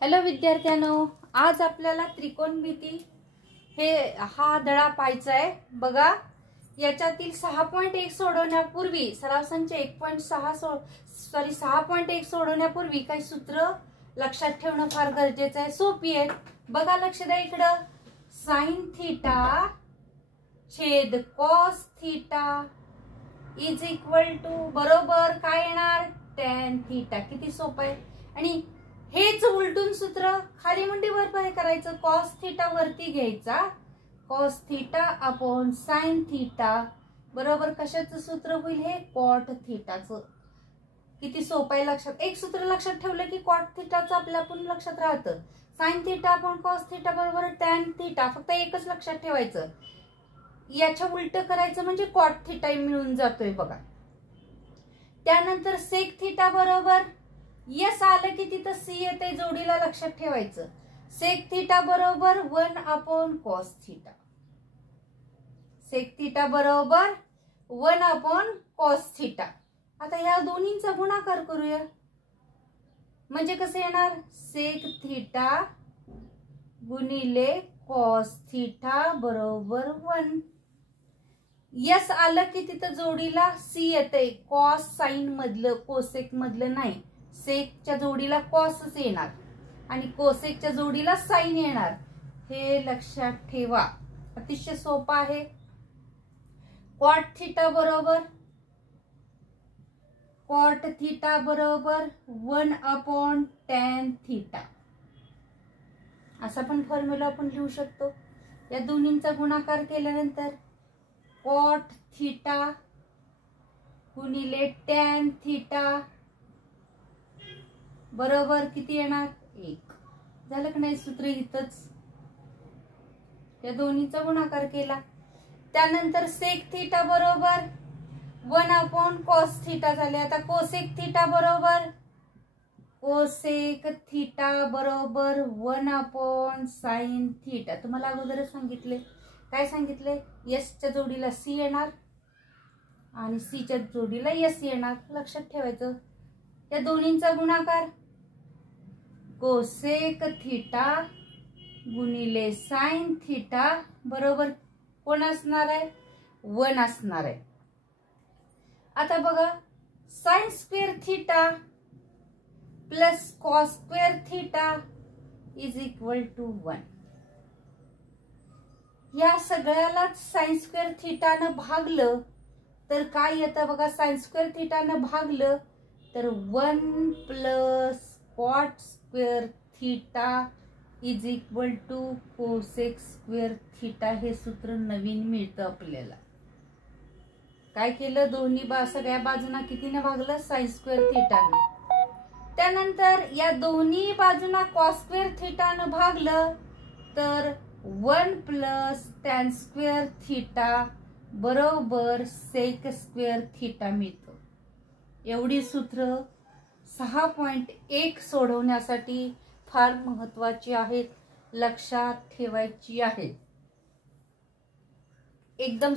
Hello विद्यार्थ्यांनो, आज आपल्याला त्रिकोणमिती हा धडा पाहायचा आहे। बघा, याच्यातील 6.1 सोडवण्यापूर्वी सराव संच 6.1 सोडवण्यापूर्वी काही सूत्र लक्षात ठेवणं फार गरजेचं आहे। सोपी आहेत। बघा, लक्ष द्या इकडं। sin थीटा छेद cos theta is equal to बरोबर काय येणार tan थीटा। किती सोपं आहे। आणि हेच उलटून सूत्र खाली मुंडी वर करायचं। cos थीटा वरती घ्यायचा, cos theta upon sin theta बरोबर कशाचं सूत्र होईल हे cot थीटाचं। किती सोपं आहे। लक्षात एक सूत्र लक्षात ठेवलं की cot थीटाचं आपल्या पण लक्षात राहतं। sin theta upon cos theta बरोबर tan थीटा, फक्त एकच लक्षात ठेवायचं। याच्या उलट करायचं म्हणजे cot थीटा मिळून जातोय बघा। त्यानंतर sec थीटा बरोबर यस आलं की तिथं सी येते जोडीला, लक्षात ठेवायचं। sec थीटा बरोबर 1 upon cos theta, sec theta बरोबर 1 अपॉन cos थीटा। आता या दोन्हींचा गुणाकार करूया, म्हणजे कसं येणार sec थीटा गुणिले cos थीटा बरोबर 1। यस आलं की तिथं जोडीला सी येते, cos sin मधलं कोसेक मधलं नाही। सेकच्या जोडीला कॉसच येणार आणि कोसेकच्या जोडीला साइन येणार, हे लक्षात ठेवा। अतिशय सोपं आहे। cot थीटा बरोबर 1 अपॉन tan थीटा, असा पण फॉर्म्युला आपण लिहू शकतो। या दोन्हींचा गुणाकार केल्यानंतर cot थीटा गुणिले tan थीटा बरोबर किती येणार 1। झालं की नाही सूत्र इथंच। या दोन्हीचा गुणाकार केला, त्यानंतर sec थीटा बरोबर 1 अपॉन cos थीटा झाले। आता cosec थीटा बरोबर 1 अपॉन sin थीटा। तुम्हाला अगोदर सांगितले, काय सांगितले, s च्या जोडीला c येणार आणि c च्या जोडीला s येणार, लक्षात ठेवायचं। या दोन्हींचा गुणाकार कोसेक थीटा गुणिले sin थीटा बरोबर कोण असणार आहे 1 असणार आहे। आता बघा, sin square theta plus cos square theta is equal to 1। या सगळ्यालाच sin स्क्वेअर थीटानं भागलं तर काय येतं बघा। sin स्क्वेअर थीटानं भागलं तर 1 plus cot square theta is equal to cosec square theta, हे सूत्र नवीन मिळतं आपल्याला। काय केलं, दोन्ही सगळ्या बाजूंना कितीने भागलं sin स्क्वेअर थीटानं। त्यानंतर या दोन्ही बाजूंना cos स्क्वेअर थीटानं भागलं तर 1 प्लस tan स्क्वेअर थीटा बरोबर sec स्क्वेअर थीटा मिळतं। एवढी सूत्र 6.1 सोडवण्यासाठी फार महत्वाची आहेत, लक्षात ठेवायची आहेत। एकदम